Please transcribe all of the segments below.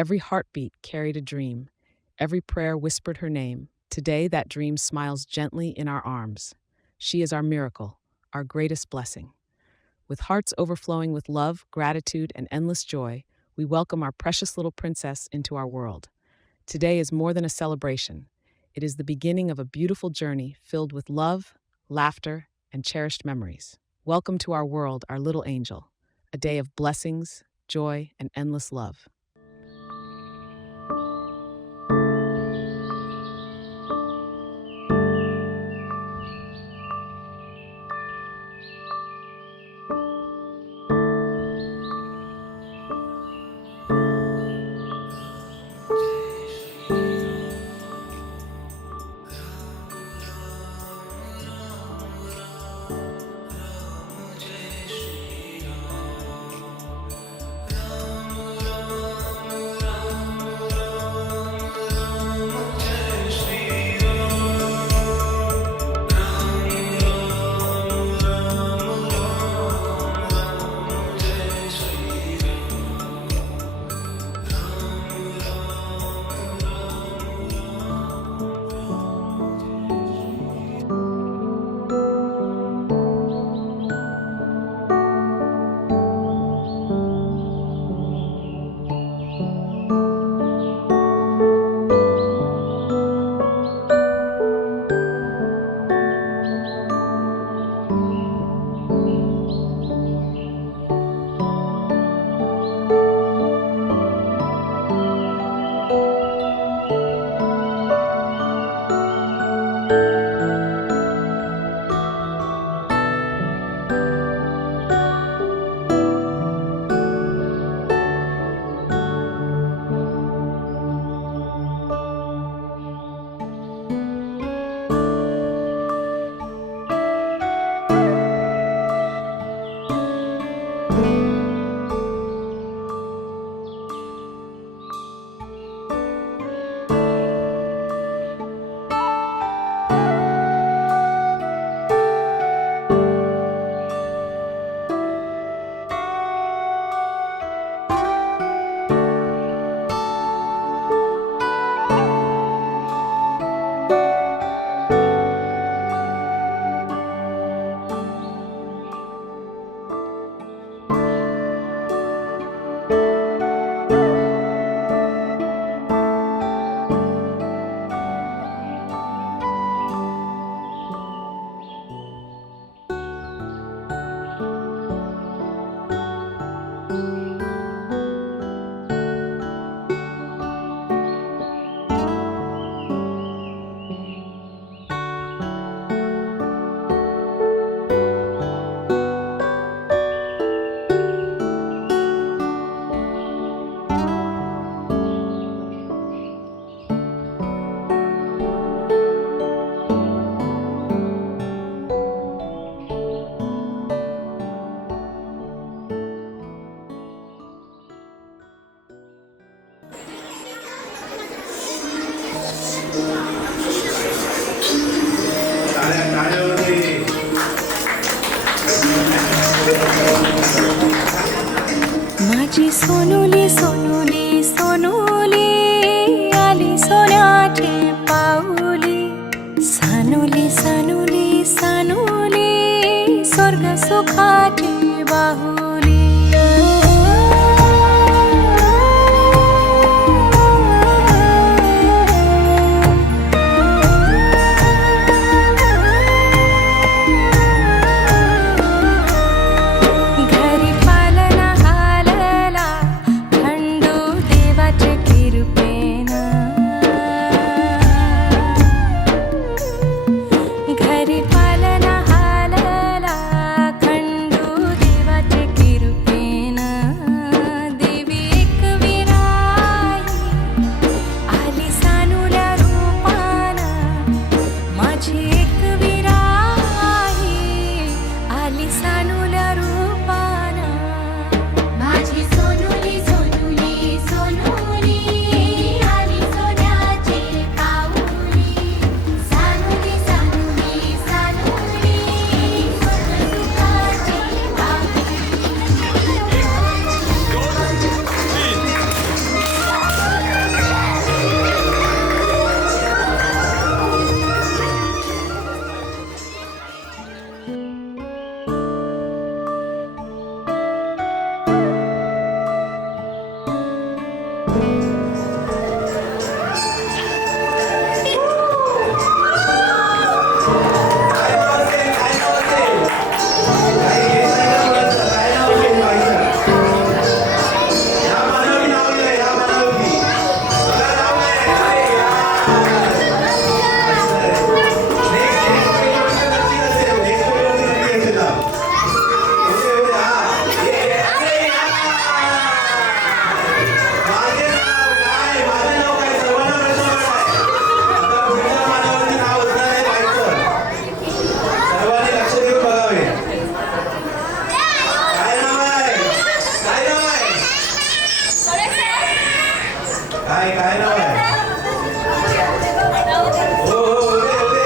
Every heartbeat carried a dream. Every prayer whispered her name. Today, that dream smiles gently in our arms. She is our miracle, our greatest blessing. With hearts overflowing with love, gratitude, and endless joy, we welcome our precious little princess into our world. Today is more than a celebration. It is the beginning of a beautiful journey filled with love, laughter, and cherished memories. Welcome to our world, our little angel, a day of blessings, joy, and endless love. काय काय नाव आहे? हो हो होते होते.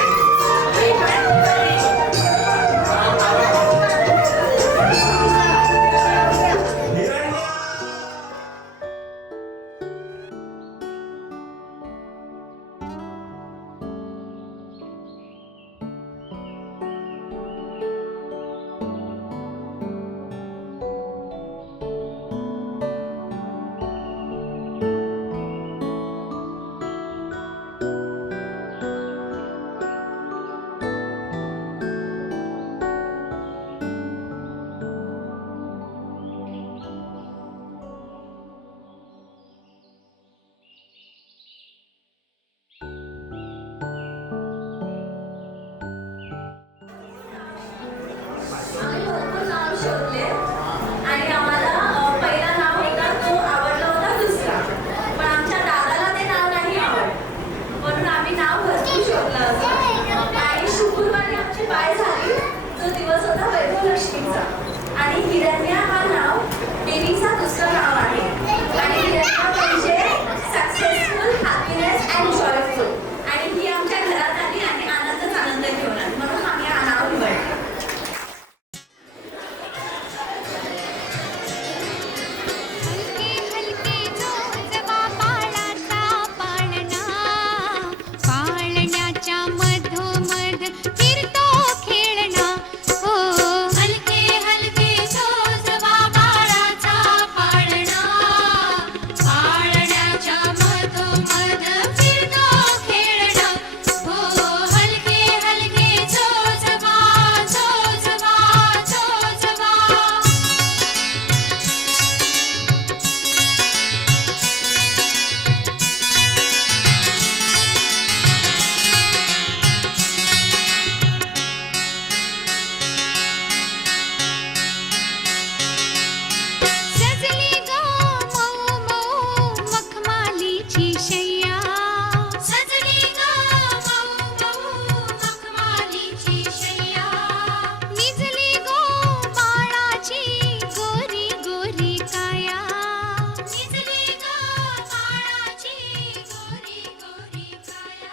हिरण्या. आम्ही भरपूर नाव शोधले आणि आम्हाला पहिला नाव होता तो आवडला होता दुसरा, पण आमच्या दादाला ते नाव नाही आवडलं म्हणून आम्ही नाव भरपूर शोधलं असं. आणि शुक्रवारी आमची बाय झाली. तो दिवस होता वैभवलक्ष्मीचा आणि हिरण्या हा नाव देवीचा दुसरं नाव आहे आणि हिरण्या म्हणजे सक्सेसफुल, हॅपीनेस अँड जॉयफुल. आणि ही आमच्या घरात आली आणि आनंदच आनंद घेऊन आली म्हणून आम्ही हा नाव निवडलं. हलके हलके जोजवा बाळाचा पाळणा, पाळण्याच्या मधोमध फिरतो खेळणा. हो हलके हलके जोजवा बाळाचा पाळणा, पाळण्याच्या मधोमध फिरतो खेळणा. हो हलके हलके जोजवा जोजवा जोजवा. सजली ग मऊ मऊ मखमालीची शय्या, सजली ग मऊ मऊ मखमालीची शय्या. निजली गो बाळाची गोरी गोरी काया, निजली ग बाळाची गोरी गोरी काया.